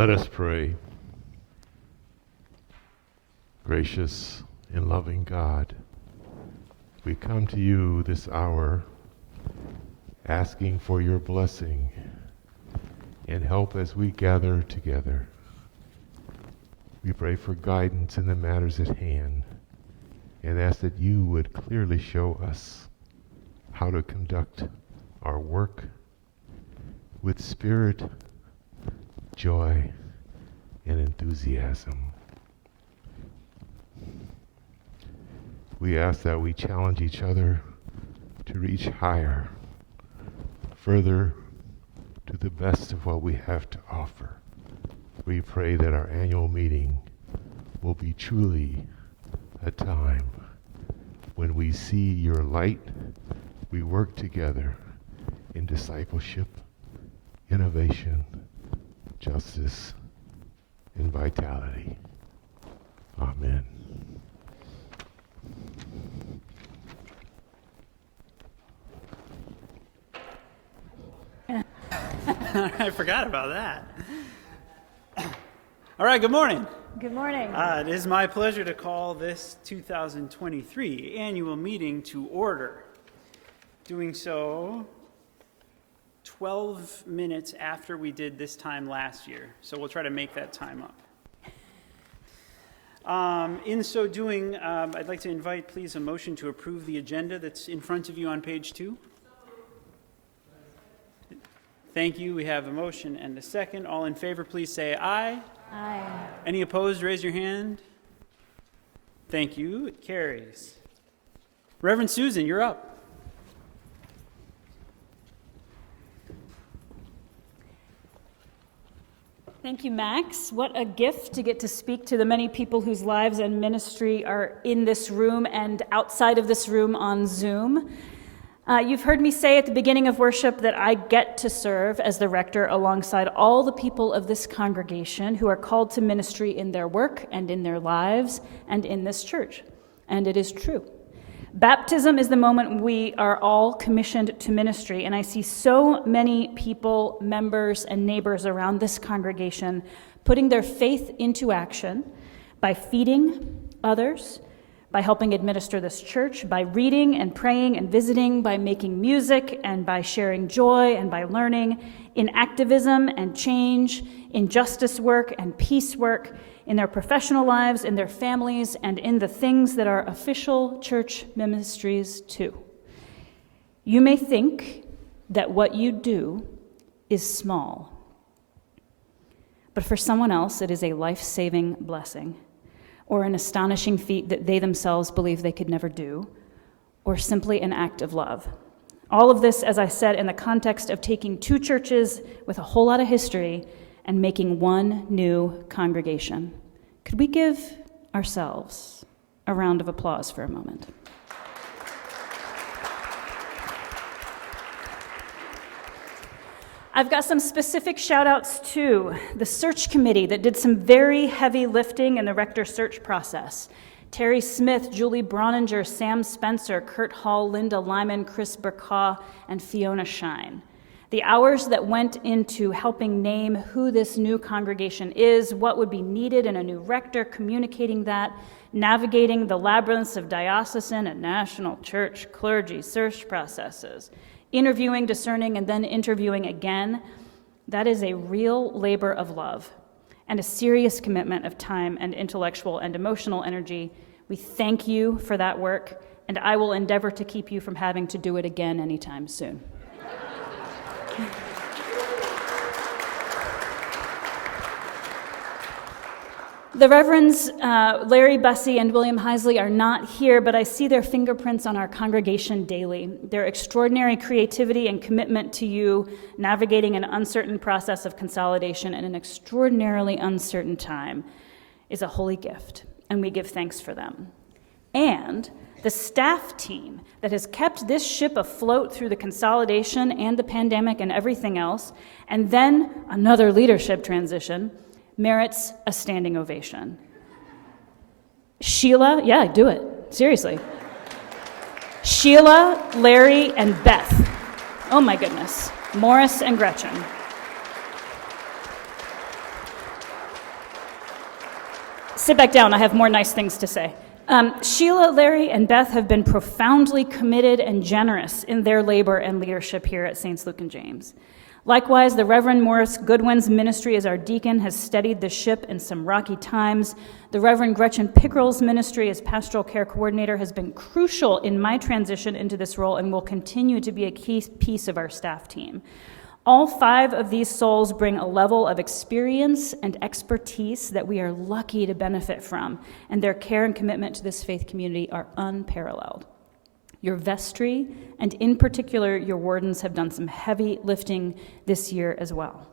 Let us pray. Gracious and loving God, we come to you this hour asking for your blessing and help as we gather together. We pray for guidance in the matters at hand and ask that you would clearly show us how to conduct our work with spirit, joy, and enthusiasm. We ask that we challenge each other to reach higher, further, to the best of what we have to offer. We pray that our annual meeting will be truly a time when we see your light, we work together in discipleship, innovation, justice, and vitality. Amen. I forgot about that. All right, good morning. Good morning. It is my pleasure to call this 2023 annual meeting to order. Doing so 12 minutes after we did this time last year, so we'll try to make that time up. In so doing, I'd like to invite, please, a motion to approve the agenda that's in front of you on page 2. Thank you. We have a motion and a second. All in favor, please say aye. Aye. Any opposed, raise your hand. Thank you. It carries. Reverend Susan, you're up. Thank you, Max. What a gift to get to speak to the many people whose lives and ministry are in this room and outside of this room on Zoom. You've heard me say at the beginning of worship that I get to serve as the rector alongside all the people of this congregation who are called to ministry in their work and in their lives and in this church. And it is true. Baptism is the moment we are all commissioned to ministry, and I see so many people, members, and neighbors around this congregation putting their faith into action by feeding others, by helping administer this church, by reading and praying and visiting, by making music and by sharing joy and by learning, in activism and change, in justice work and peace work, in their professional lives, in their families, and in the things that are official church ministries too. You may think that what you do is small, but for someone else it is a life-saving blessing, or an astonishing feat that they themselves believe they could never do, or simply an act of love. All of this, as I said, in the context of taking two churches with a whole lot of history and making one new congregation. Could we give ourselves a round of applause for a moment? I've got some specific shout-outs to the search committee that did some very heavy lifting in the rector search process. Terry Smith, Julie Broninger, Sam Spencer, Kurt Hall, Linda Lyman, Chris Burkaw, and Fiona Shine. The hours that went into helping name who this new congregation is, what would be needed in a new rector, communicating that, navigating the labyrinths of diocesan and national church clergy search processes, interviewing, discerning, and then interviewing again, that is a real labor of love and a serious commitment of time and intellectual and emotional energy. We thank you for that work, and I will endeavor to keep you from having to do it again anytime soon. The Reverends Larry Bussey and William Heisley are not here, but I see their fingerprints on our congregation daily. Their extraordinary creativity and commitment to you, navigating an uncertain process of consolidation in an extraordinarily uncertain time, is a holy gift, and we give thanks for them. And the staff team that has kept this ship afloat through the consolidation and the pandemic and everything else, and then another leadership transition, merits a standing ovation. Sheila, yeah, do it, seriously. Sheila, Larry, and Beth. Oh my goodness. Morris and Gretchen. Sit back down. I have more nice things to say. Sheila, Larry, and Beth have been profoundly committed and generous in their labor and leadership here at Saints Luke and James. Likewise, the Reverend Morris Goodwin's ministry as our deacon has steadied the ship in some rocky times. The Reverend Gretchen Pickrell's ministry as pastoral care coordinator has been crucial in my transition into this role and will continue to be a key piece of our staff team. All 5 of these souls bring a level of experience and expertise that we are lucky to benefit from, and their care and commitment to this faith community are unparalleled. Your vestry, and in particular your wardens, have done some heavy lifting this year as well.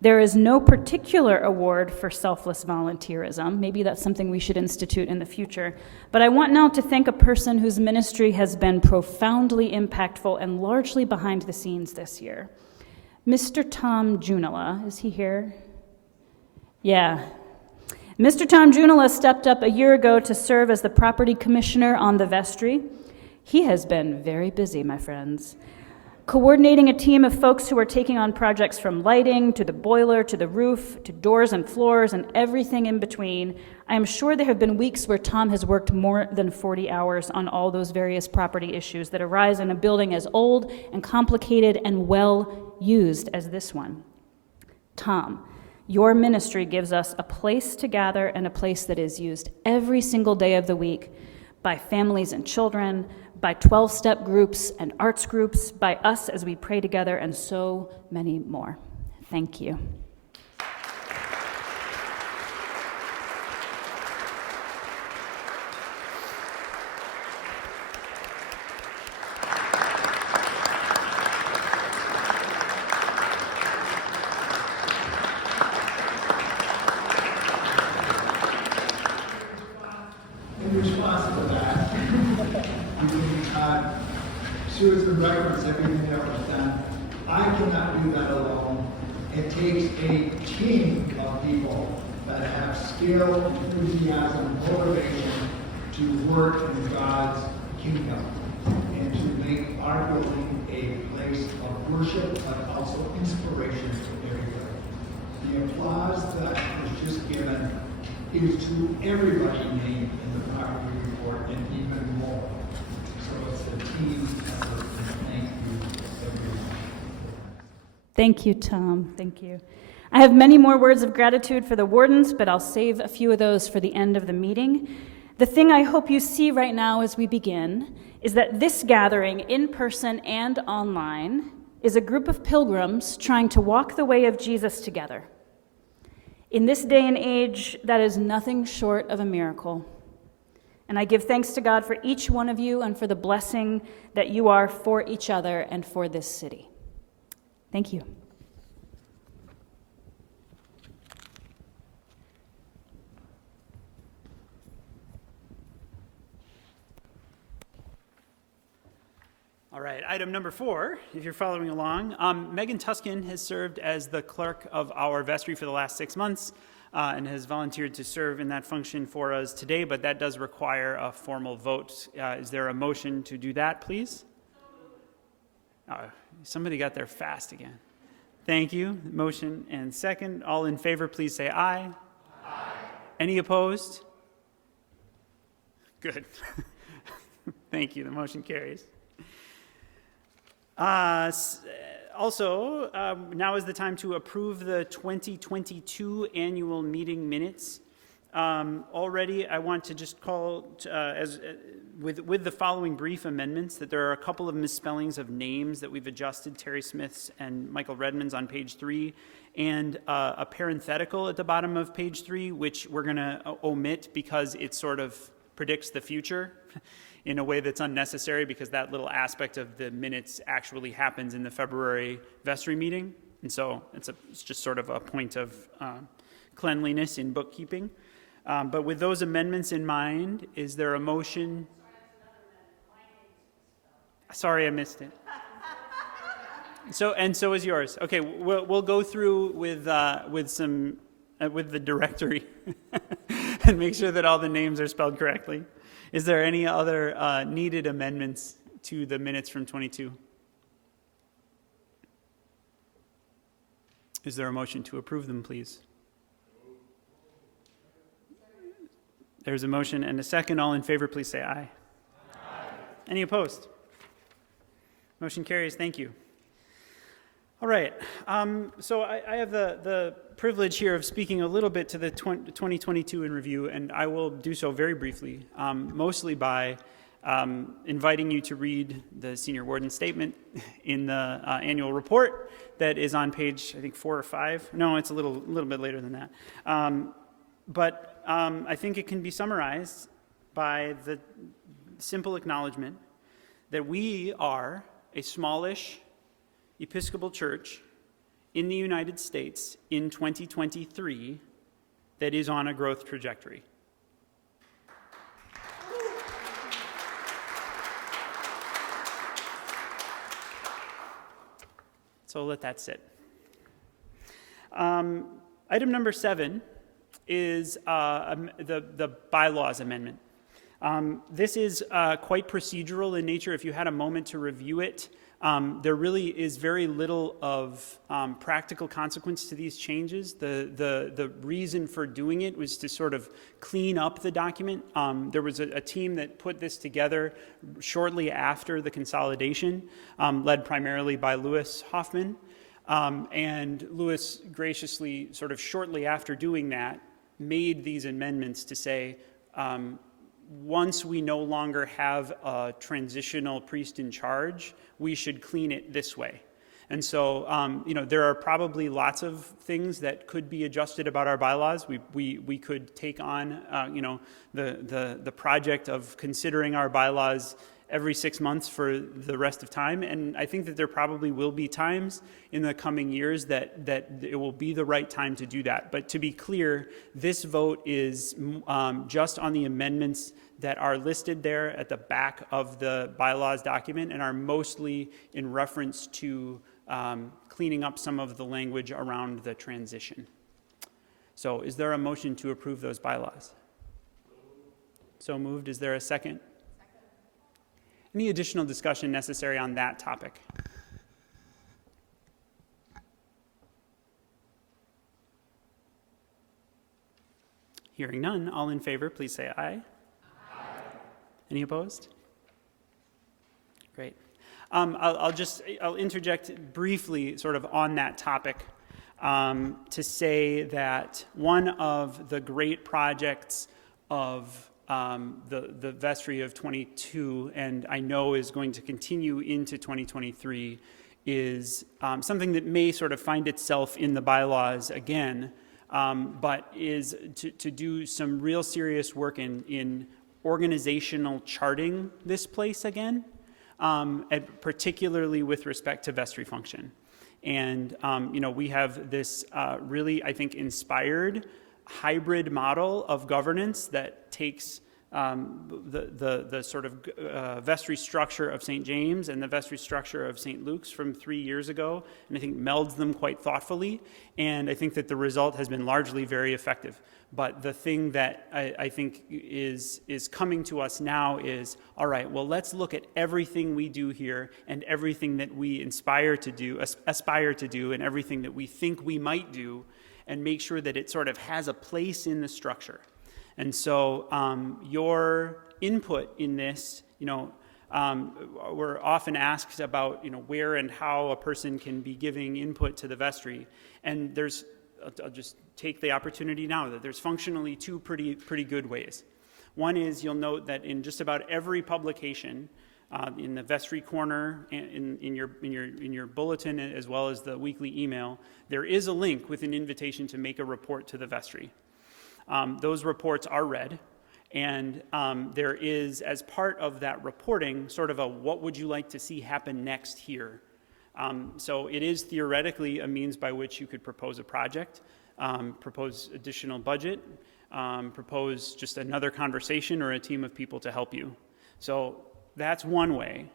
There is no particular award for selfless volunteerism. Maybe that's something we should institute in the future. But I want now to thank a person whose ministry has been profoundly impactful and largely behind the scenes this year. Mr. Tom Junela, is he here? Yeah. Mr. Tom Junela stepped up a year ago to serve as the property commissioner on the vestry. He has been very busy, my friends, coordinating a team of folks who are taking on projects from lighting to the boiler to the roof to doors and floors and everything in between. I am sure there have been weeks where Tom has worked more than 40 hours on all those various property issues that arise in a building as old and complicated and well used as this one. Tom, your ministry gives us a place to gather and a place that is used every single day of the week by families and children, by 12-step groups and arts groups, by us as we pray together, and so many more. Thank you. In response to that, Susan referenced everything that was done. I cannot do that alone. It takes a team of people that have skill, enthusiasm, motivation to work in God's kingdom and to make our building a place of worship, but also inspiration for everybody. The applause that was just given is to everybody named in the property report and even more. So it's a team effort, and thank you, everyone. Thank you, Tom. Thank you. I have many more words of gratitude for the wardens, but I'll save a few of those for the end of the meeting. The thing I hope you see right now as we begin is that this gathering, in person and online, is a group of pilgrims trying to walk the way of Jesus together. In this day and age, that is nothing short of a miracle. And I give thanks to God for each one of you and for the blessing that you are for each other and for this city. Thank you. All right, item number 4, if you're following along. Megan Tuskin has served as the clerk of our vestry for the last 6 months and has volunteered to serve in that function for us today, but that does require a formal vote. Is there a motion to do that, please? Somebody got there fast again. Thank you. Motion and second. All in favor, please say aye. Aye. Any opposed? Good. Thank you. The motion carries. Also, now is the time to approve the 2022 annual meeting minutes. Already, I want to just call with the following brief amendments that there are a couple of misspellings of names that we've adjusted, Terry Smith's and Michael Redmond's on page 3, and a parenthetical at the bottom of page 3, which we're going to omit because it sort of predicts the future in a way that's unnecessary, because that little aspect of the minutes actually happens in the February vestry meeting. And so it's just sort of a point of cleanliness in bookkeeping. But with those amendments in mind, is there a motion? Sorry, I missed it. So is yours. Okay, we'll go through with the directory and make sure that all the names are spelled correctly. Is there any other needed amendments to the minutes from 22? Is there a motion to approve them, please? There's a motion and a second. All in favor, please say aye. Any opposed? Motion carries. Thank you. All right. So I have the privilege here of speaking a little bit to the 2022 in review, and I will do so very briefly, mostly by inviting you to read the senior warden statement in the annual report that is on page, I think, 4 or 5. No, it's a little bit later than that. But I think it can be summarized by the simple acknowledgement that we are a smallish Episcopal church in the United States in 2023 that is on a growth trajectory. So I'll let that sit. Item number 7 is the bylaws amendment. This is quite procedural in nature. If you had a moment to review it, there really is very little of practical consequence to these changes. The reason for doing it was to sort of clean up the document. There was a team that put this together shortly after the consolidation, led primarily by Louis Hoffman. And Louis graciously, sort of shortly after doing that, made these amendments to say, once we no longer have a transitional priest in charge, we should clean it this way. And so, there are probably lots of things that could be adjusted about our bylaws. We could take on, the project of considering our bylaws every 6 months for the rest of time. And I think that there probably will be times in the coming years that it will be the right time to do that. But to be clear, this vote is just on the amendments that are listed there at the back of the bylaws document and are mostly in reference to cleaning up some of the language around the transition. So is there a motion to approve those bylaws? So moved. Is there a second? Any additional discussion necessary on that topic? Hearing none, all in favor, please say aye. Aye. Any opposed? Great. I'll interject briefly sort of on that topic to say that one of the great projects of the vestry of 22, and I know is going to continue into 2023, is something that may sort of find itself in the bylaws again, but is to do some real serious work in organizational charting this place again, and particularly with respect to vestry function. And, we have this really, I think, inspired hybrid model of governance that takes the sort of vestry structure of St. James and the vestry structure of St. Luke's from 3 years ago, and I think melds them quite thoughtfully, and I think that the result has been largely very effective. But the thing that I think is coming to us now is, all right, well, let's look at everything we do here and everything that we aspire to do, and everything that we think we might do, and make sure that it sort of has a place in the structure. And so your input in this, we're often asked about, where and how a person can be giving input to the vestry. And I'll just take the opportunity now that there's functionally two pretty good ways. One is you'll note that in just about every publication, in the vestry corner, in your bulletin, as well as the weekly email, there is a link with an invitation to make a report to the vestry. Those reports are read, and there is, as part of that reporting, sort of a what would you like to see happen next here. So it is theoretically a means by which you could propose a project, propose additional budget, propose just another conversation or a team of people to help you. So that's one way.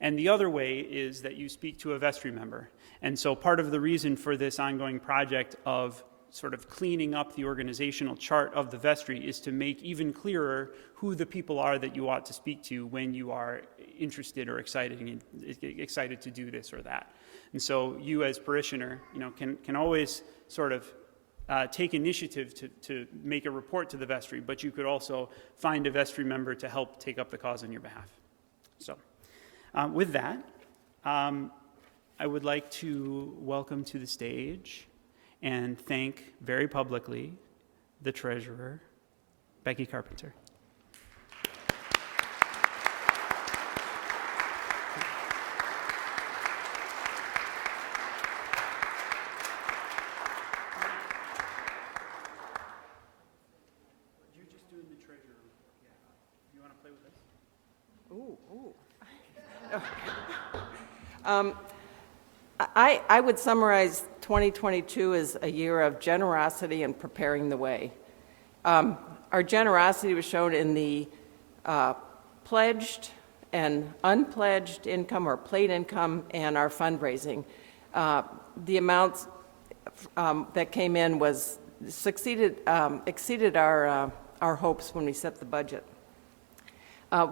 And the other way is that you speak to a vestry member. And so part of the reason for this ongoing project of sort of cleaning up the organizational chart of the vestry is to make even clearer who the people are that you ought to speak to when you are interested or excited to do this or that. And so you as parishioner, can always sort of take initiative to make a report to the vestry, but you could also find a vestry member to help take up the cause on your behalf. So with that, I would like to welcome to the stage and thank very publicly the treasurer, Becky Carpenter. You're just doing the treasurer report. Yeah. You want to play with this? I would summarize 2022 as a year of generosity and preparing the way. Our generosity was shown in the pledged and unpledged income or paid income and our fundraising. The amounts that came in exceeded our hopes when we set the budget.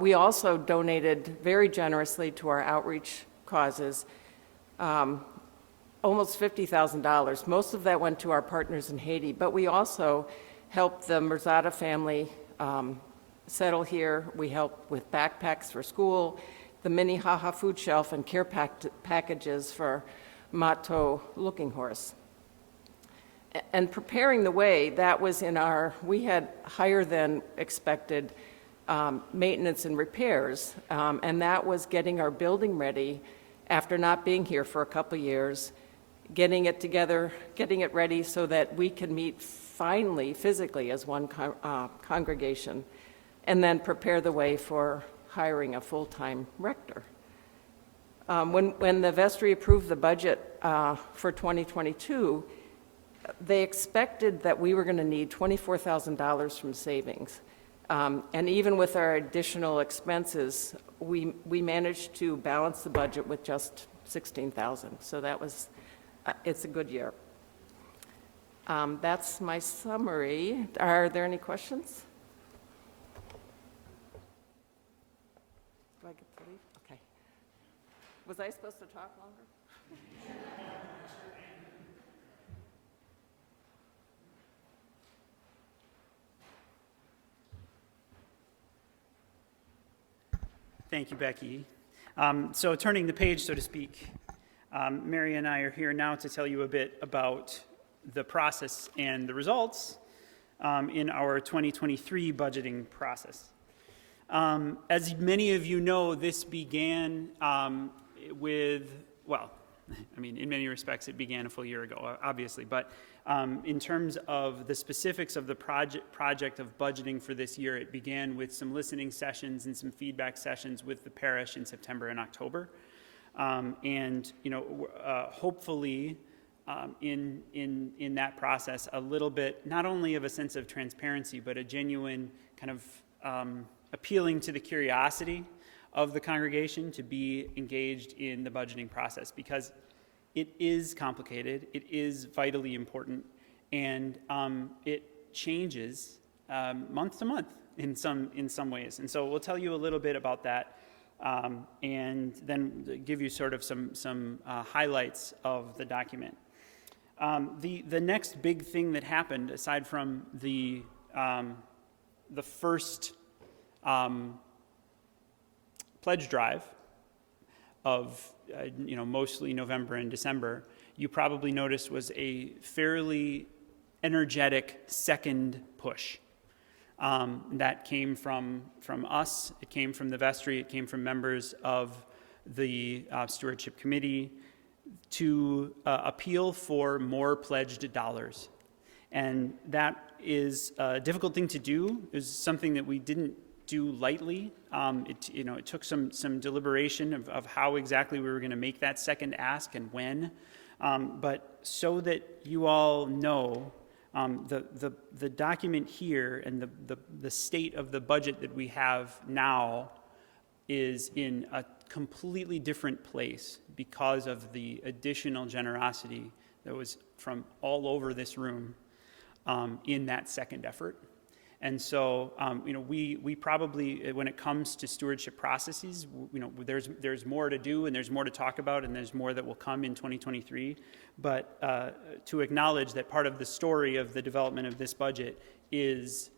We also donated very generously to our outreach causes, almost $50,000. Most of that went to our partners in Haiti, but we also helped the Merzada family settle here. We helped with backpacks for school, the Minnehaha food shelf, and care packages for Mato Looking Horse. And preparing the way, that was we had higher than expected maintenance and repairs, and that was getting our building ready after not being here for a couple years, getting it together, getting it ready so that we can meet finally physically as one congregation, and then prepare the way for hiring a full-time rector. When the vestry approved the budget for 2022, they expected that we were going to need $24,000 from savings. And even with our additional expenses, we managed to balance the budget with just $16,000. So that was, it's a good year. That's my summary. Are there any questions? Do I get to leave? Okay. Was I supposed to talk longer? Thank you, Becky. So turning the page, so to speak, Mary and I are here now to tell you a bit about the process and the results in our 2023 budgeting process. As many of you know, this began with, well, I mean, in many respects, it began a full year ago, obviously, but in terms of the specifics of the project of budgeting for this year, it began with some listening sessions and some feedback sessions with the parish in September and October. And, you know, hopefully in that process, a little bit, not only of a sense of transparency, but a genuine kind of appealing to the curiosity of the congregation to be engaged in the budgeting process, because it is complicated, it is vitally important, and it changes month to month in some ways. And so we'll tell you a little bit about that, and then give you sort of some highlights of the document. The next big thing that happened, aside from the first pledge drive of mostly November and December, you probably noticed was a fairly energetic second push. That came from us, it came from the vestry, it came from members of the stewardship committee to appeal for more pledged dollars. And that is a difficult thing to do. It was something that we didn't do lightly. It took some deliberation of how exactly we were going to make that second ask and when. But so that you all know, the document here and the state of the budget that we have now is in a completely different place because of the additional generosity that was from all over this room in that second effort. And so, we probably, when it comes to stewardship processes, there's more to do and there's more to talk about and there's more that will come in 2023. But to acknowledge that part of the story of the development of this budget is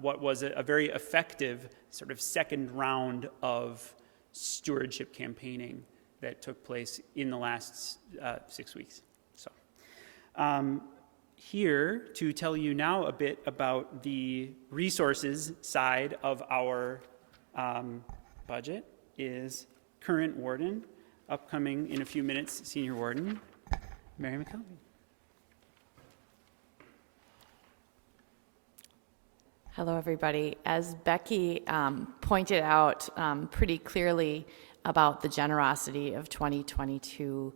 what was a very effective sort of second round of stewardship campaigning that took place in the last 6 weeks. So, here to tell you now a bit about the resources side of our budget is current warden, upcoming in a few minutes, senior warden, Mary McKelvey. Hello, everybody. As Becky pointed out pretty clearly about the generosity of 2022,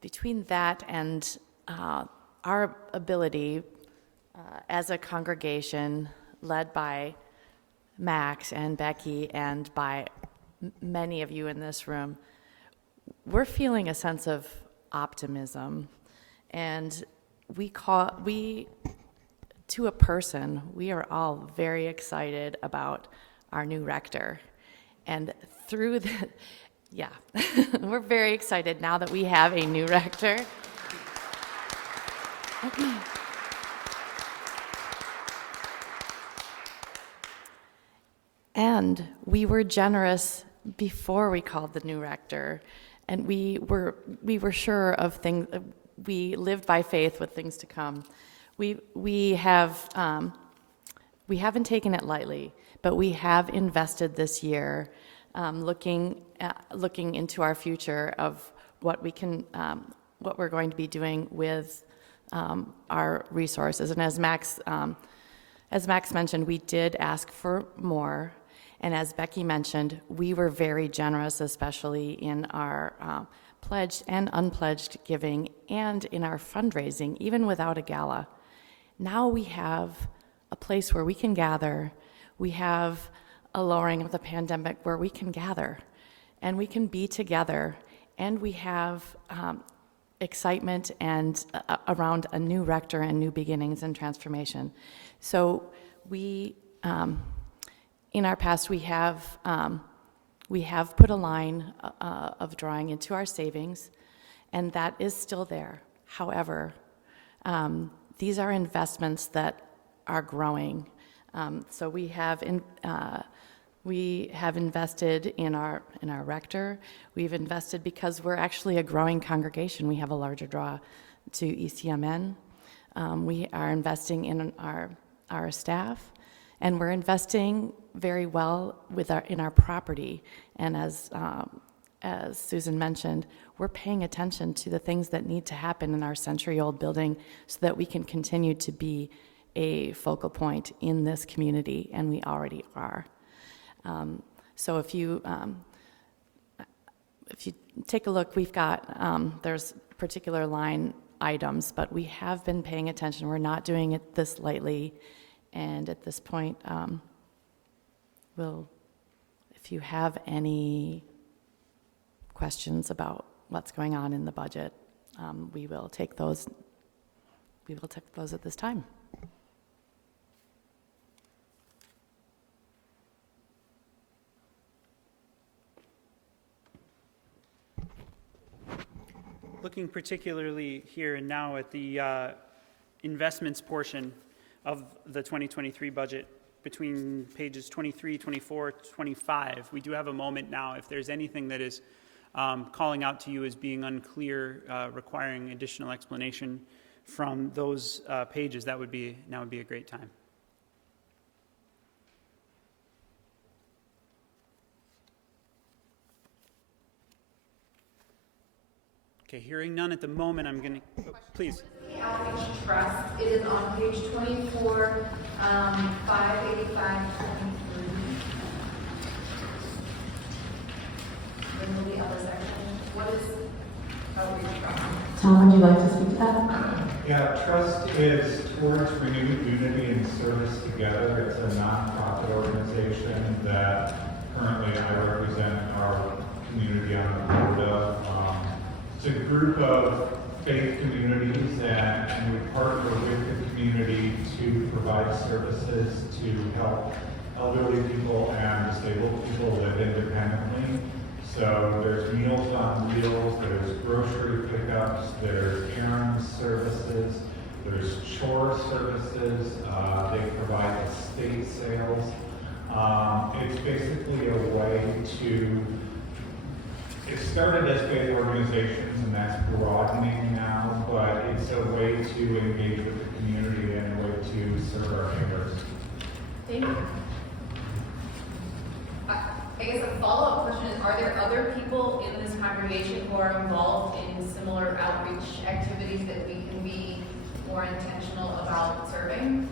between that and our ability as a congregation led by Max and Becky and by many of you in this room, we're feeling a sense of optimism. And to a person, we are all very excited about our new rector. And through we're very excited now that we have a new rector. And we were generous before we called the new rector, and we were sure of things. We lived by faith with things to come. We haven't taken it lightly, but we have invested this year, looking into our future of what we're going to be doing with our resources. And as Max mentioned, we did ask for more. And as Becky mentioned, we were very generous, especially in our pledged and unpledged giving and in our fundraising, even without a gala. Now we have a place where we can gather. We have a lowering of the pandemic where we can gather and we can be together, and we have excitement and around a new rector and new beginnings and transformation. So we, in our past, we have put a line of drawing into our savings, and that is still there. However, these are investments that are growing. So we have invested in our rector. We've invested because we're actually a growing congregation. We have a larger draw to ECMN. We are investing in our staff, and we're investing very well in our property. And as Susan mentioned, we're paying attention to the things that need to happen in our century-old building so that we can continue to be a focal point in this community, and we already are. So if you take a look, we've got, there's particular line items, but we have been paying attention. We're not doing it this lightly. And at this point, if you have any questions about what's going on in the budget, we will take those at this time. Looking particularly here and now at the investments portion of the 2023 budget between pages 23, 24, 25, we do have a moment now. If there's anything that is calling out to you as being unclear, requiring additional explanation from those pages, now would be a great time. Okay, hearing none at the moment, I'm going to, please. The Outreach Trust, it is on page 24, 585-23. Then the other section. What is Outreach Trust? Tom, would you like to speak to that? Yeah, Trust is towards renewed unity and service together. It's a nonprofit organization that currently I represent our community on the board of. It's a group of faith communities, and we partner with the community to provide services to help elderly people and disabled people live independently. So there's Meals on Wheels, there's grocery pickups, there's errands services, there's chore services, they provide estate sales. It's basically a way to, it started as faith organizations and that's broadening now, but it's a way to engage with the community and a way to serve our neighbors. Thank you. I guess a follow-up question is, are there other people in this congregation who are involved in similar outreach activities that we can be more intentional about serving?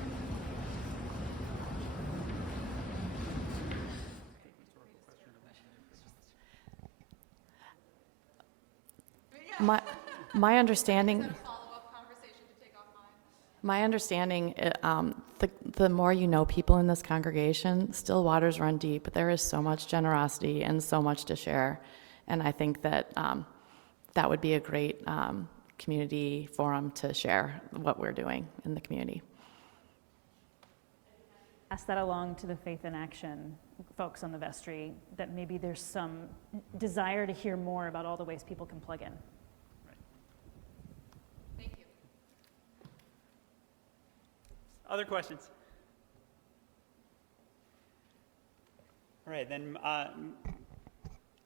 My understanding. My understanding, the more you know people in this congregation, still waters run deep, but there is so much generosity and so much to share. And I think that that would be a great community forum to share what we're doing in the community. Pass that along to the Faith in Action folks on the vestry, that maybe there's some desire to hear more about all the ways people can plug in. Thank you. Other questions? All right, then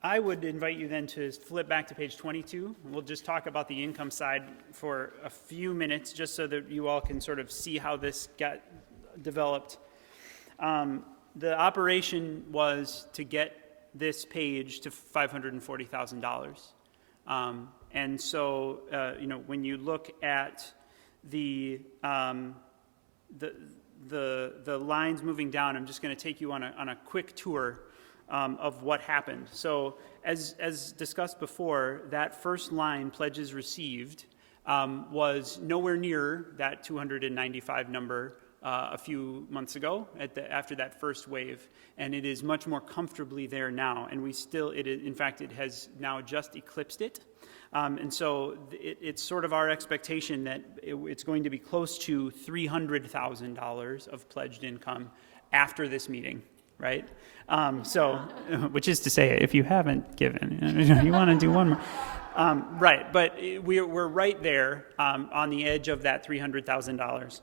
I would invite you then to flip back to page 22. And we'll just talk about the income side for a few minutes, just so that you all can sort of see how this got developed. The operation was to get this page to $540,000. And so, when you look at the lines moving down, I'm just going to take you on a quick tour of what happened. So, as discussed before, that first line, pledges received, was nowhere near that 295 number a few months ago after that first wave, and it is much more comfortably there now. And in fact, it has now just eclipsed it. And so it's sort of our expectation that it's going to be close to $300,000 of pledged income after this meeting, right? Which is to say, if you haven't given, you want to do one more. Right, but we're right there on the edge of that $300,000.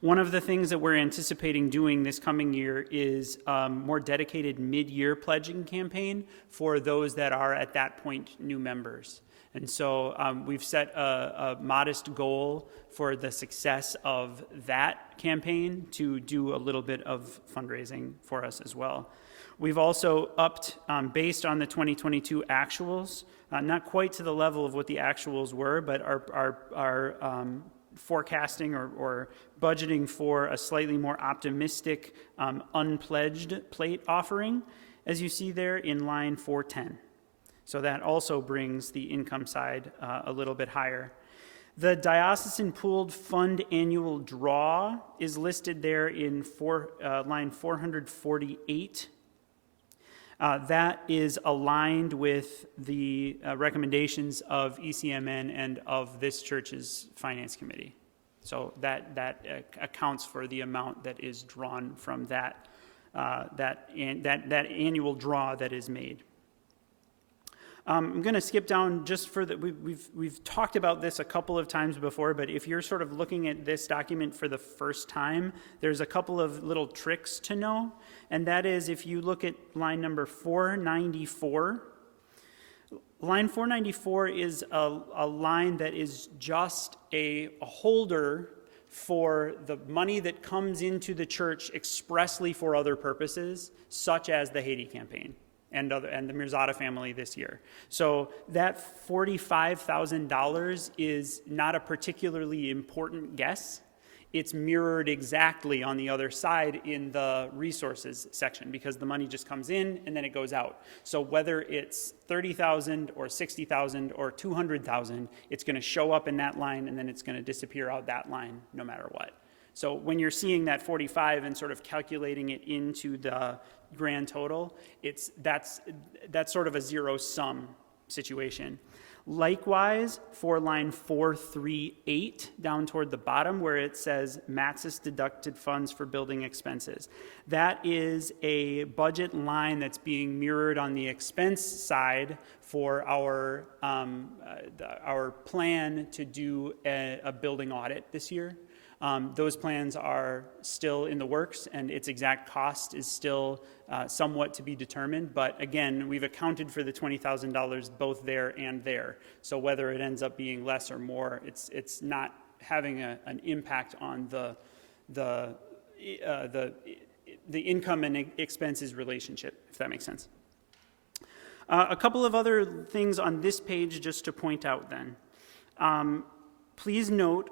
One of the things that we're anticipating doing this coming year is more dedicated mid-year pledging campaign for those that are at that point new members. And so we've set a modest goal for the success of that campaign to do a little bit of fundraising for us as well. We've also upped, based on the 2022 actuals, not quite to the level of what the actuals were, but our forecasting or budgeting for a slightly more optimistic unpledged plate offering, as you see there in line 410. So that also brings the income side a little bit higher. The diocesan pooled fund annual draw is listed there in line 448. That is aligned with the recommendations of ECMN and of this church's finance committee. So that accounts for the amount that is drawn from that annual draw that is made. I'm going to skip down just for we've talked about this a couple of times before, but if you're sort of looking at this document for the first time, there's a couple of little tricks to know, and that is if you look at line number 494. Line 494 is a line that is just a holder for the money that comes into the church expressly for other purposes, such as the Haiti campaign and the Mirzada family this year. So that $45,000 is not a particularly important guess. It's mirrored exactly on the other side in the resources section, because the money just comes in and then it goes out. So whether it's $30,000 or $60,000 or $200,000, it's going to show up in that line and then it's going to disappear out that line no matter what. So when you're seeing that 45 and sort of calculating it into the grand total, that's sort of a zero-sum situation. Likewise, for line 438, down toward the bottom where it says Matsis deducted funds for building expenses. That is a budget line that's being mirrored on the expense side for our plan to do a building audit this year. Those plans are still in the works, and its exact cost is still somewhat to be determined. But again, we've accounted for the $20,000 both there and there. So whether it ends up being less or more, it's not having an impact on the income and expenses relationship, if that makes sense. A couple of other things on this page just to point out then. Please note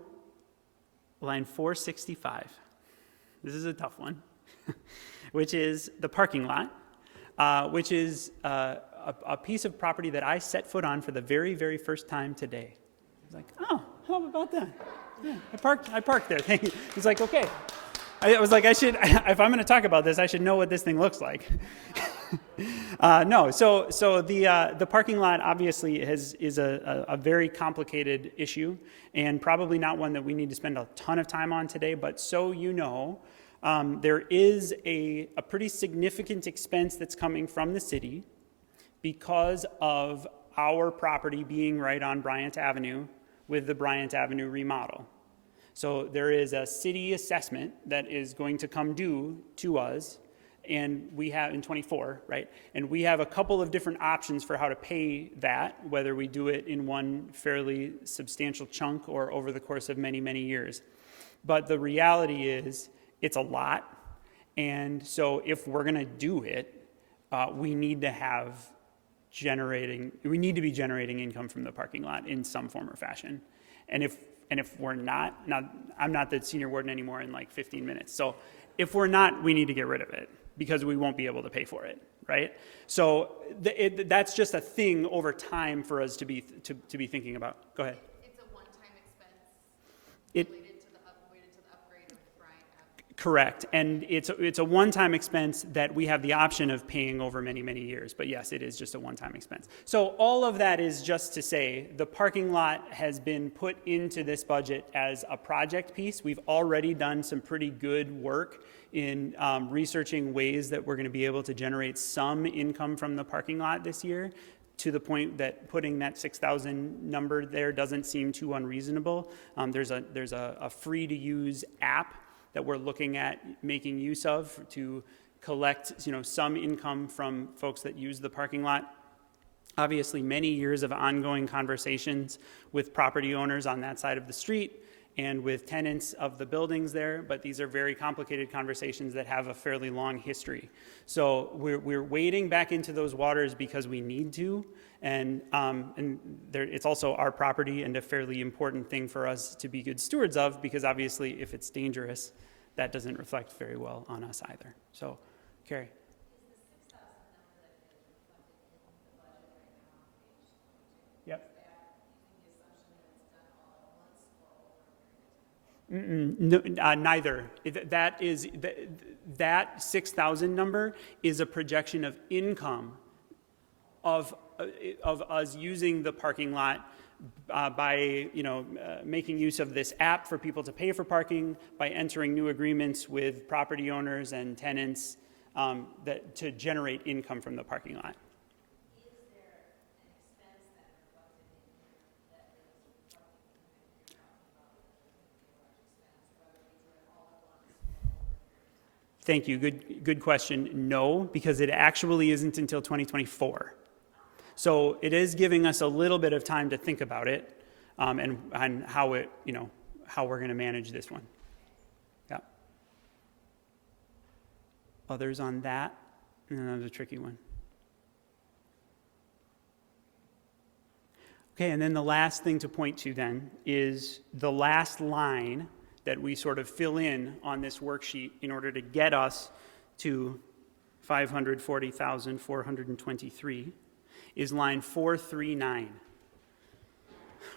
line 465. This is a tough one, which is the parking lot, which is a piece of property that I set foot on for the very, very first time today. It's like, oh, how about that? Yeah, I parked there. Thank you. It's like, okay. I was like, if I'm going to talk about this, I should know what this thing looks like. No, so the parking lot obviously is a very complicated issue, and probably not one that we need to spend a ton of time on today, but so you know, there is a pretty significant expense that's coming from the city because of our property being right on Bryant Avenue with the Bryant Avenue remodel. So there is a city assessment that is going to come due to us, and we have in 24, right? And we have a couple of different options for how to pay that, whether we do it in one fairly substantial chunk or over the course of many, many years. But the reality is it's a lot, and so if we're gonna do it, we need to be generating income from the parking lot in some form or fashion. And if we're not, now I'm not the senior warden anymore in like 15 minutes. So if we're not, we need to get rid of it because we won't be able to pay for it, right? So that's just a thing over time for us to be thinking about. Go ahead. It's a one-time expense It, related to the upgrade of Bryant Avenue. Correct, and it's a one-time expense that we have the option of paying over many, many years, but yes, it is just a one-time expense. So all of that is just to say the parking lot has been put into this budget as a project piece. We've already done some pretty good work in researching ways that we're going to be able to generate some income from the parking lot this year, to the point that putting that 6,000 number there doesn't seem too unreasonable. There's a free-to-use app that we're looking at making use of to collect, some income from folks that use the parking lot. Obviously, many years of ongoing conversations with property owners on that side of the street and with tenants of the buildings there, but these are very complicated conversations that have a fairly long history. So we're wading back into those waters because we need to, and it's also our property and a fairly important thing for us to be good stewards of, because obviously if it's dangerous, that doesn't reflect very well on us either. So, Carrie. Yep. No, neither. That 6,000 number is a projection of income of us using the parking lot by making use of this app for people to pay for parking, by entering new agreements with property owners and tenants to generate income from the parking lot. Thank you. Good question. No, because it actually isn't until 2024. So it is giving us a little bit of time to think about it, and how we're going to manage this one. Yeah. Others on that? No, that was a tricky one. Okay, and then the last thing to point to then is the last line that we sort of fill in on this worksheet in order to get us to 540,423 is line 439,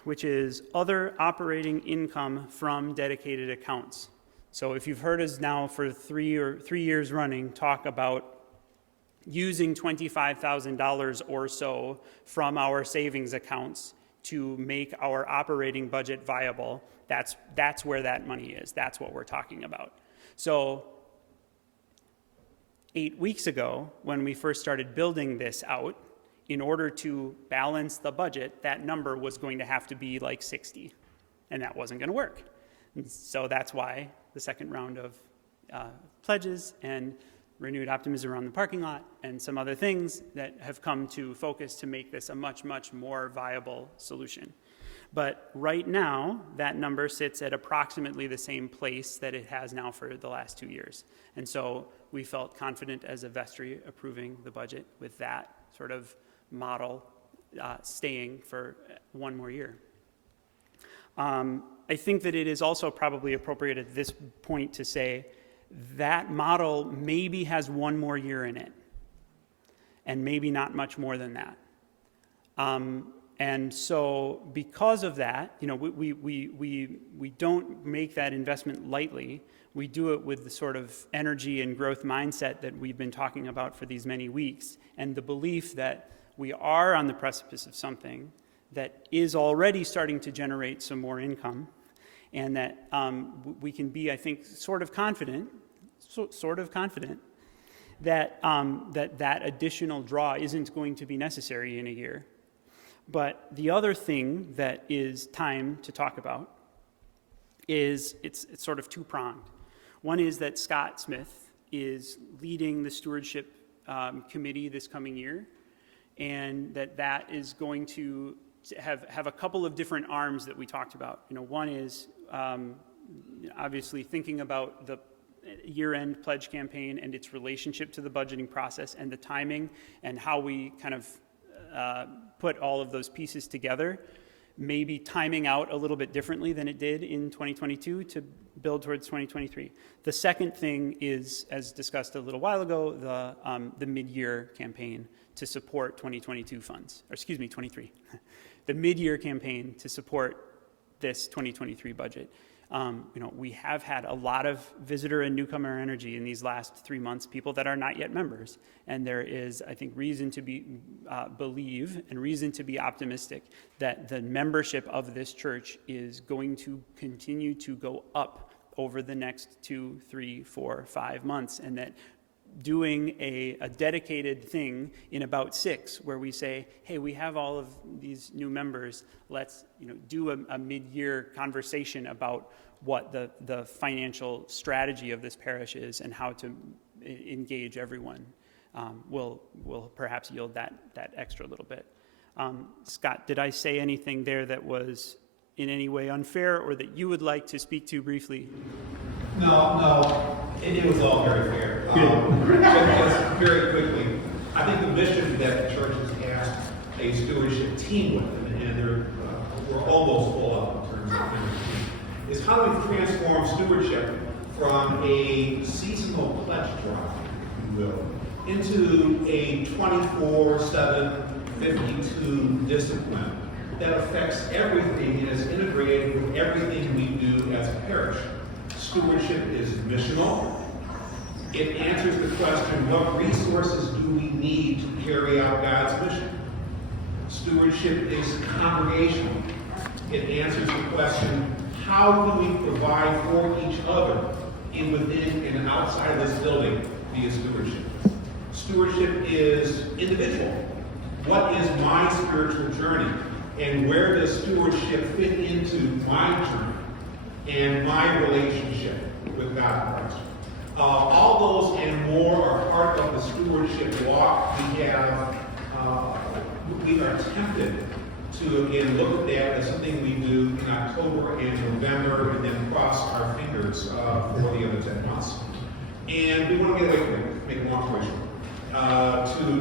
which is other operating income from dedicated accounts. So if you've heard us now for 3 years running talk about using $25,000 or so from our savings accounts to make our operating budget viable, that's where that money is. That's what we're talking about. So 8 weeks ago, when we first started building this out, in order to balance the budget, that number was going to have to be like 60, and that wasn't going to work. And so that's why the second round of pledges and renewed optimism around the parking lot and some other things that have come to focus to make this a much, much more viable solution. But right now, that number sits at approximately the same place that it has now for the last 2 years. And so we felt confident as a vestry approving the budget with that sort of model staying for one more year. I think that it is also probably appropriate at this point to say that model maybe has one more year in it, and maybe not much more than that. And so because of that, you know, we don't make that investment lightly. We do it with the sort of energy and growth mindset that we've been talking about for these many weeks, and the belief that we are on the precipice of something that is already starting to generate some more income, and that we can be, I think, sort of confident that that additional draw isn't going to be necessary in a year. But the other thing that is time to talk about is it's sort of two-pronged. One is that Scott Smith is leading the stewardship committee this coming year, and that is going to have a couple of different arms that we talked about. You know, one is obviously thinking about the year-end pledge campaign and its relationship to the budgeting process and the timing and how we kind of put all of those pieces together, maybe timing out a little bit differently than it did in 2022 to build towards 2023. The second thing is, as discussed a little while ago, the mid-year campaign to support 2022 funds, or excuse me, 23. The mid-year campaign to support this 2023 budget. You know, we have had a lot of visitor and newcomer energy in these last 3 months, people that are not yet members. And there is, I think, reason to believe and reason to be optimistic that the membership of this church is going to continue to go up over the next 2, 3, 4, 5 months, and that doing a dedicated thing in about 6 where we say, hey, we have all of these new members, let's do a mid-year conversation about what the financial strategy of this parish is and how to engage everyone will perhaps yield that extra little bit. Scott, did I say anything there that was in any way unfair or that you would like to speak to briefly? No, it was all very fair. Just very quickly, I think the mission that the church has asked a stewardship team with, and we're almost full up in terms of energy, is how do we transform stewardship from a seasonal pledge drive, if you will, into a 24/7, 52 discipline that affects everything and is integrated with everything we do as a parish. Stewardship is missional. It answers the question, what resources do we need to carry out God's mission? Stewardship is congregational. It answers the question, how do we provide for each other within and outside of this building via stewardship? Stewardship is individual. What is my spiritual journey? And where does stewardship fit into my journey and my relationship with God Christ? All those and more are part of the stewardship walk. We are tempted to, again, look at that as something we do in October and November and then cross our fingers for the other 10 months. And we want to get away from it, make a long story short.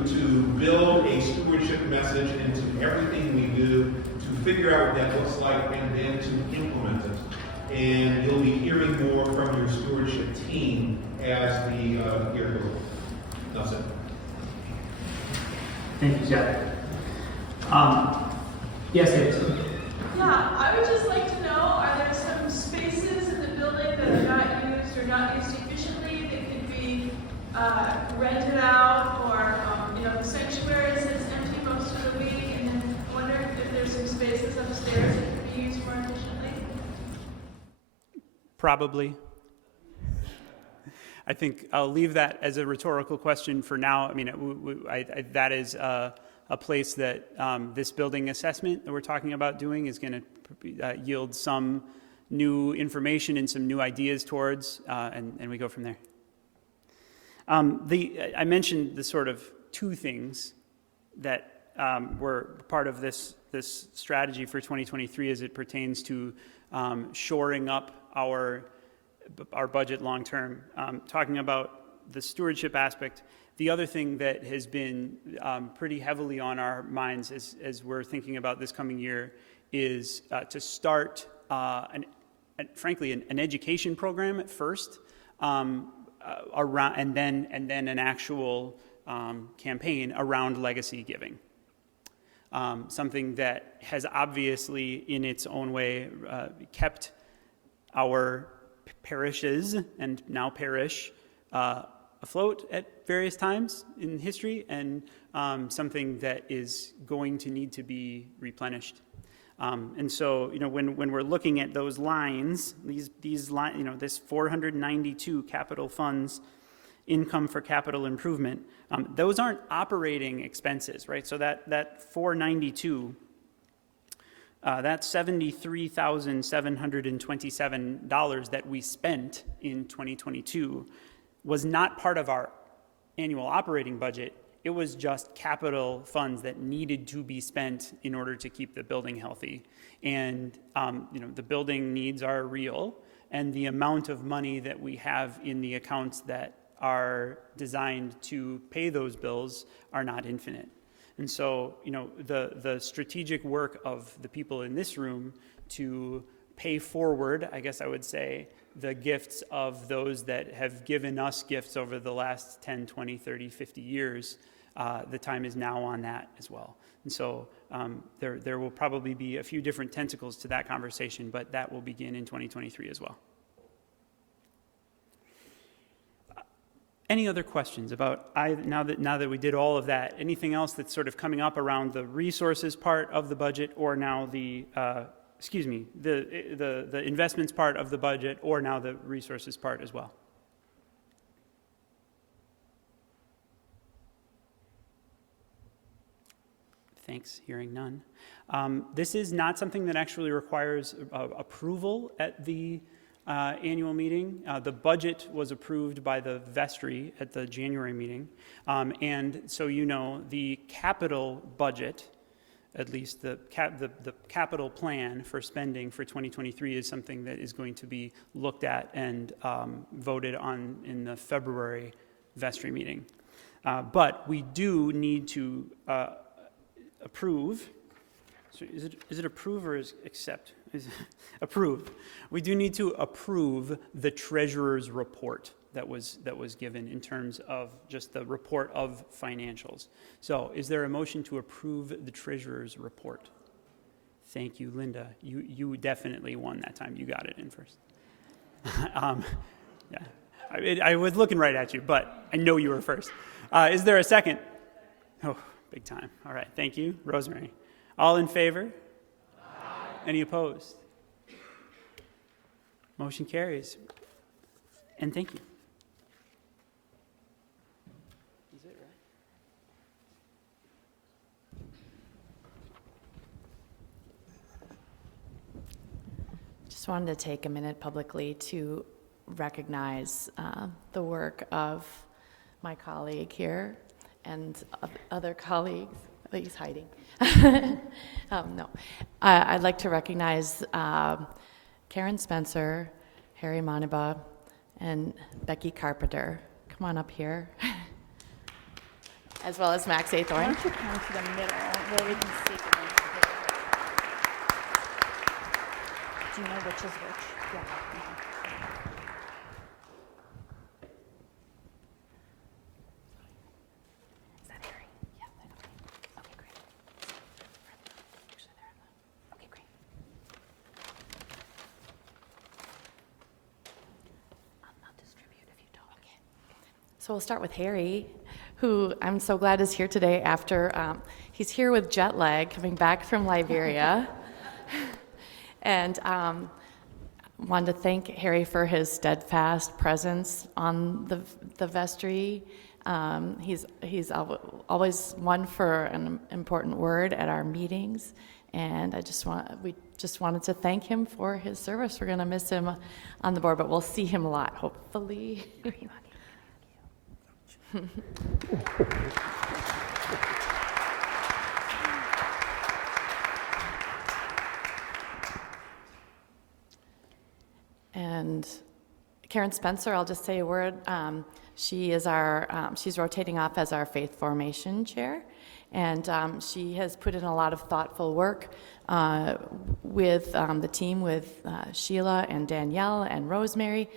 To build a stewardship message into everything we do, to figure out what that looks like, and then to implement it. And you'll be hearing more from your stewardship team as the year goes on. That's it. Thank you, Jeff. Yes, David. Yeah, I would just like to know, are there some spaces in the building that are not used or not used efficiently that could be rented out, or the sanctuary sits empty most of the week, and then wonder if there's some spaces Probably. I think I'll leave that as a rhetorical question for now. I mean, that is a place that this building assessment that we're talking about doing is going to yield some new information and some new ideas towards, and we go from there. I mentioned the sort of two things that were part of this strategy for 2023 as it pertains to shoring up our budget long term. Talking about the stewardship aspect, the other thing that has been pretty heavily on our minds as we're thinking about this coming year is to start frankly an education program at first, around and then an actual campaign around legacy giving. Something that has obviously, in its own way, kept our parishes and now parish afloat at various times in history, and something that is going to need to be replenished. And so, when we're looking at those lines, these lines, this 492 capital funds, income for capital improvement, those aren't operating expenses, right? So that 492, that's $73,727 that we spent in 2022 was not part of our annual operating budget. It was just capital funds that needed to be spent in order to keep the building healthy. And the building needs are real, and the amount of money that we have in the accounts that are designed to pay those bills are not infinite. And so, the strategic work of the people in this room to pay forward, I guess I would say, the gifts of those that have given us gifts over the last 10, 20, 30, 50 years, the time is now on that as well. And so there will probably be a few different tentacles to that conversation, but that will begin in 2023 as well. Any other questions about, now that we did all of that, anything else that's sort of coming up around the resources part of the budget, or now the investments part of the budget, or now the resources part as well? Thanks, hearing none. This is not something that actually requires approval at the annual meeting. The budget was approved by the vestry at the January meeting. And so the capital budget, at least the capital plan for spending for 2023, is something that is going to be looked at and voted on in the February vestry meeting. But we do need to approve. So is it approve or is accept? Approve. We do need to approve the treasurer's report that was given in terms of just the report of financials. So is there a motion to approve the treasurer's report? Thank you, Linda. You definitely won that time. You got it in first. Yeah, I was looking right at you, but I know you were first. Is there a second? Oh, big time. All right, thank you, Rosemary. All in favor? Aye. Any opposed? Motion carries. And thank you. Is it right? Just wanted to take a minute publicly to recognize the work of my colleague here and other colleagues. He's hiding. No. I'd like to recognize Karen Spencer, Harry Maniba, and Becky Carpenter. Come on up here. As well as Max Aythorn. Why don't you come to the middle where we can see them? Do you know which is which? Yeah. Is that Harry? Yeah. Okay, great. Okay, great. I'll distribute if you don't. Okay. So we'll start with Harry, who I'm so glad is here today after, he's here with jet lag, coming back from Liberia. And wanted to thank Harry for his steadfast presence on the vestry. He's always one for an important word at our meetings, and we just wanted to thank him for his service. We're going to miss him on the board, but we'll see him a lot, hopefully. And Karen Spencer, I'll just say a word. She is she's rotating off as our faith formation chair, and she has put in a lot of thoughtful work with the team, with Sheila and Danielle and Rosemary,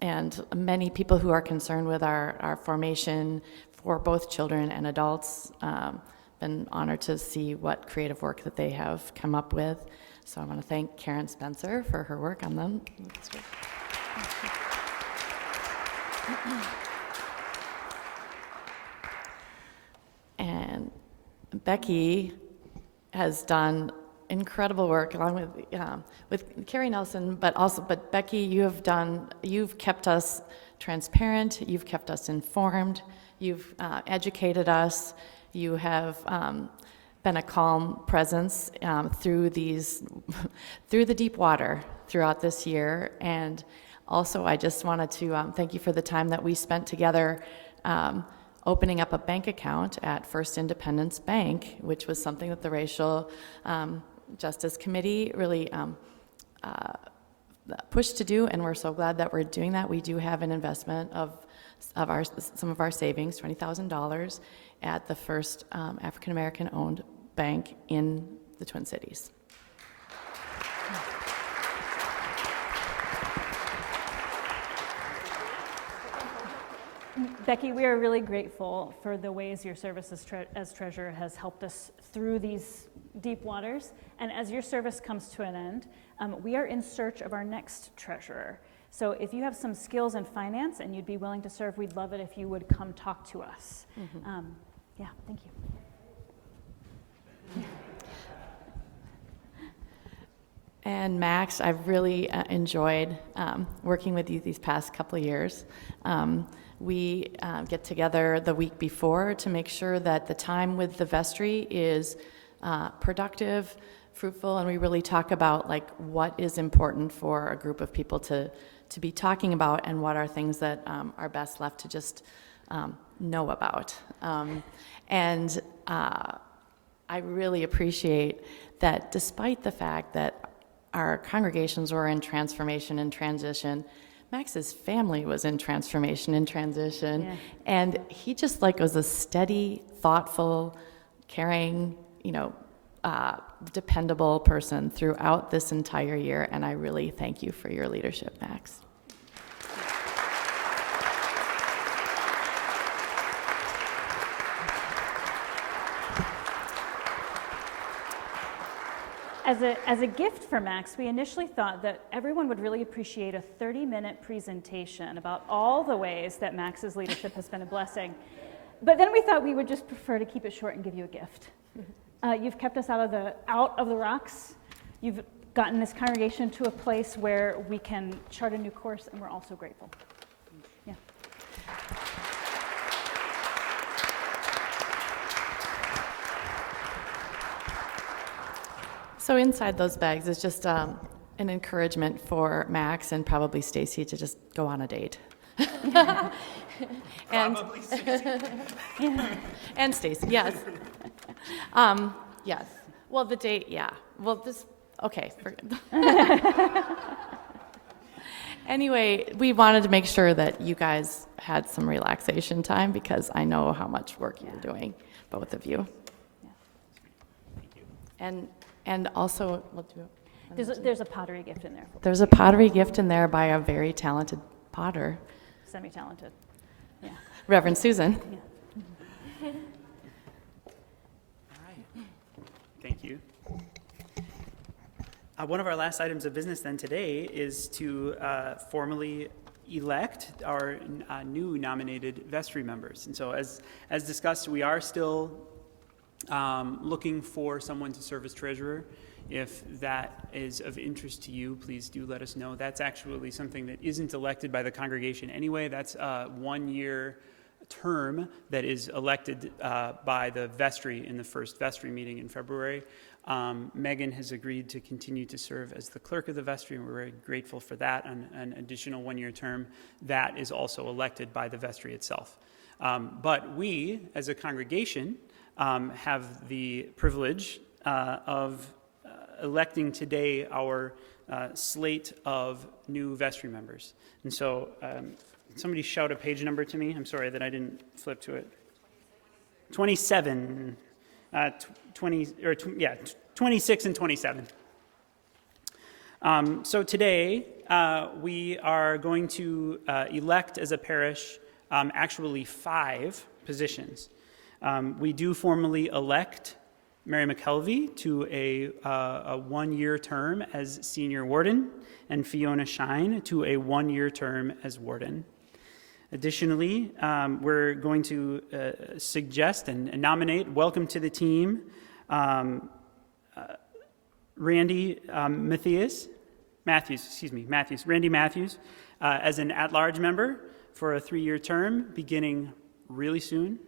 and many people who are concerned with our formation for both children and adults. Been honored to see what creative work that they have come up with. So I want to thank Karen Spencer for her work on them. And Becky has done incredible work along with Carrie Nelson, but Becky, you've kept us transparent, you've kept us informed, you've educated us, you have been a calm presence through the deep water throughout this year. And also, I just wanted to thank you for the time that we spent together opening up a bank account at First Independence Bank, which was something that the Racial Justice Committee really pushed to do, and we're so glad that we're doing that. We do have an investment of some of our savings, $20,000, at the first African-American owned bank in the Twin Cities. Becky, we are really grateful for the ways your service as treasurer has helped us through these deep waters. And as your service comes to an end, we are in search of our next treasurer. So if you have some skills in finance and you'd be willing to serve, we'd love it if you would come talk to us. Mm-hmm. Yeah, thank you. And Max, I've really enjoyed working with you these past couple of years. We get together the week before to make sure that the time with the vestry is productive, fruitful, and we really talk about like what is important for a group of people to be talking about, and what are things that are best left to just know about. And I really appreciate that despite the fact that our congregations were in transformation and transition, Max's family was in transformation and transition, yeah. And he just was a steady, thoughtful, caring, dependable person throughout this entire year, and I really thank you for your leadership, Max. As a gift for Max, we initially thought that everyone would really appreciate a 30-minute presentation about all the ways that Max's leadership has been a blessing. But then we thought we would just prefer to keep it short and give you a gift. You've kept us out of the rocks. You've gotten this congregation to a place where we can chart a new course, and we're also grateful. Yeah. So inside those bags is just an encouragement for Max and probably Stacy to just go on a date. Probably Stacy. And Stacy, yes. Yes. Well, the date, yeah. Well, okay. Anyway, we wanted to make sure that you guys had some relaxation time because I know how much work you're doing, both of you. Yeah. And also, we'll do it. There's a pottery gift in there. There's a pottery gift in there by a very talented potter. Semi-talented. Yeah. Reverend Susan. Yeah. All right. Thank you. One of our last items of business then today is to formally elect our new nominated vestry members. And so as discussed, we are still looking for someone to serve as treasurer. If that is of interest to you, please do let us know. That's actually something that isn't elected by the congregation anyway. That's a 1-year term that is elected by the vestry in the first vestry meeting in February. Megan has agreed to continue to serve as the clerk of the vestry, and we're very grateful for that, an additional 1-year term that is also elected by the vestry itself. But we, as a congregation, have the privilege of electing today our slate of new vestry members. And so somebody shout a page number to me. I'm sorry that I didn't flip to it. 27. 26 and 27. So today we are going to elect as a parish actually 5 positions. We do formally elect Mary McKelvey to a 1-year term as senior warden, and Fiona Shine to a 1-year term as warden. Additionally, we're going to suggest and nominate, welcome to the team, Randy Matthews, as an at-large member for a 3-year term beginning really soon,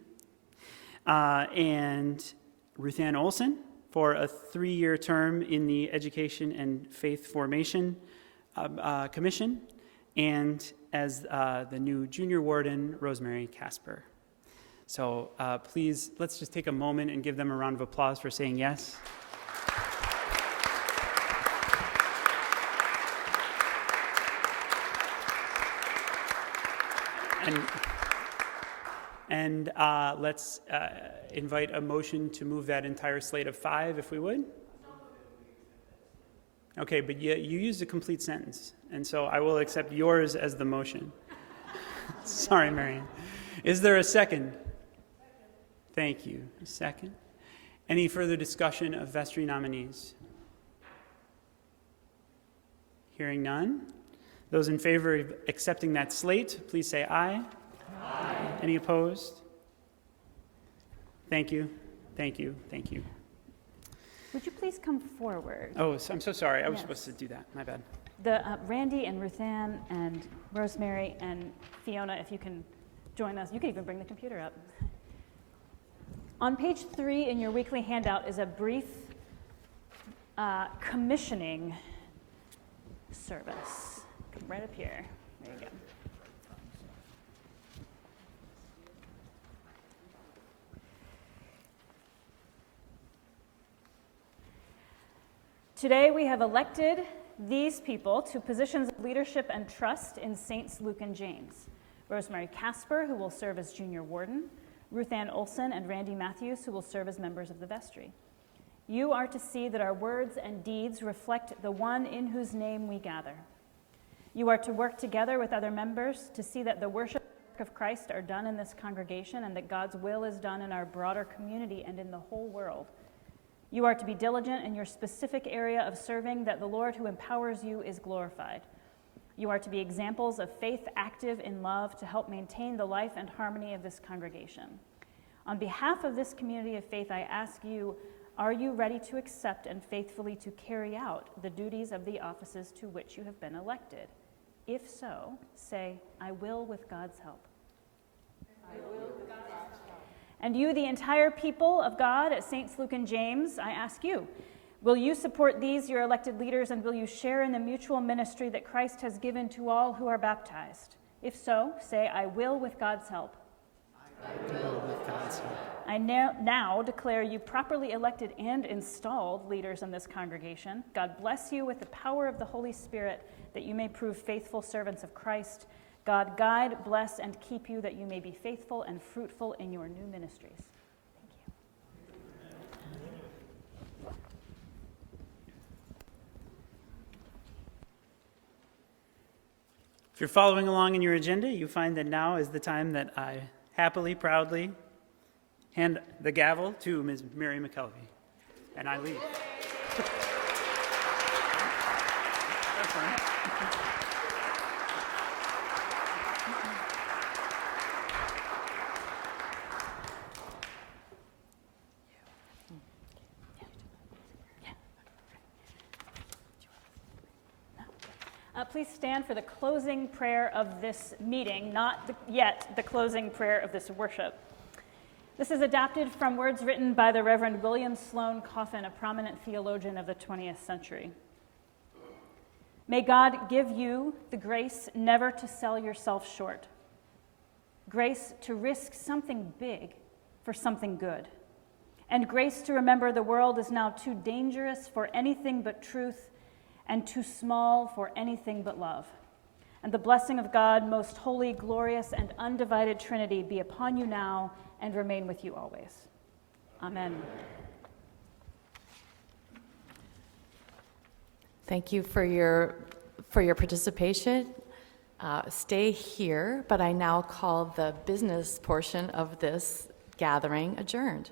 and Ruth Ann Olson for a 3-year term in the Education and Faith Formation Commission, and as the new junior warden, Rosemary Casper. So please, let's just take a moment and give them a round of applause for saying yes. And let's invite a motion to move that entire slate of 5, if we would. Okay, but you used a complete sentence, and so I will accept yours as the motion. Sorry, Marion. Is there a second? Thank you. A second. Any further discussion of vestry nominees? Hearing none. Those in favor of accepting that slate, please say aye. Aye. Any opposed? Thank you. Thank you. Thank you. Would you please come forward? Oh, I'm so sorry. I was Yes. supposed to do that. My bad. The Randy and Ruthann and Rosemary and Fiona, if you can join us. You can even bring the computer up. On page 3 in your weekly handout is a brief commissioning service. Right up here. There you go. Today we have elected these people to positions of leadership and trust in Saints Luke and James. Rosemary Casper, who will serve as junior warden, Ruth Ann Olson and Randy Matthews, who will serve as members of the vestry. You are to see that our words and deeds reflect the one in whose name we gather. You are to work together with other members to see that the worship of Christ are done in this congregation and that God's will is done in our broader community and in the whole world. You are to be diligent in your specific area of serving, that the Lord who empowers you is glorified. You are to be examples of faith active in love to help maintain the life and harmony of this congregation. On behalf of this community of faith, I ask you, are you ready to accept and faithfully to carry out the duties of the offices to which you have been elected? If so, say, I will with God's help. I will with God's help. And you, the entire people of God at Saints Luke and James, I ask you, will you support these, your elected leaders, and will you share in the mutual ministry that Christ has given to all who are baptized? If so, say, I will with God's help. I will with God's help. I now declare you properly elected and installed leaders in this congregation. God bless you with the power of the Holy Spirit, that you may prove faithful servants of Christ. God guide, bless, and keep you, that you may be faithful and fruitful in your new ministries. Thank you. If you're following along in your agenda, you find that now is the time that I happily, proudly hand the gavel to Ms. Mary McKelvey, and I leave. That's fine. please stand for the closing prayer of this meeting, not yet the closing prayer of this worship. This is adapted from words written by the Reverend William Sloane Coffin, a prominent theologian of the 20th century. May God give you the grace never to sell yourself short, grace to risk something big for something good, and grace to remember the world is now too dangerous for anything but truth and too small for anything but love. And the blessing of God, most holy, glorious, and undivided Trinity, be upon you now and remain with you always. Amen. Thank you for your participation. Stay here, but I now call the business portion of this gathering adjourned.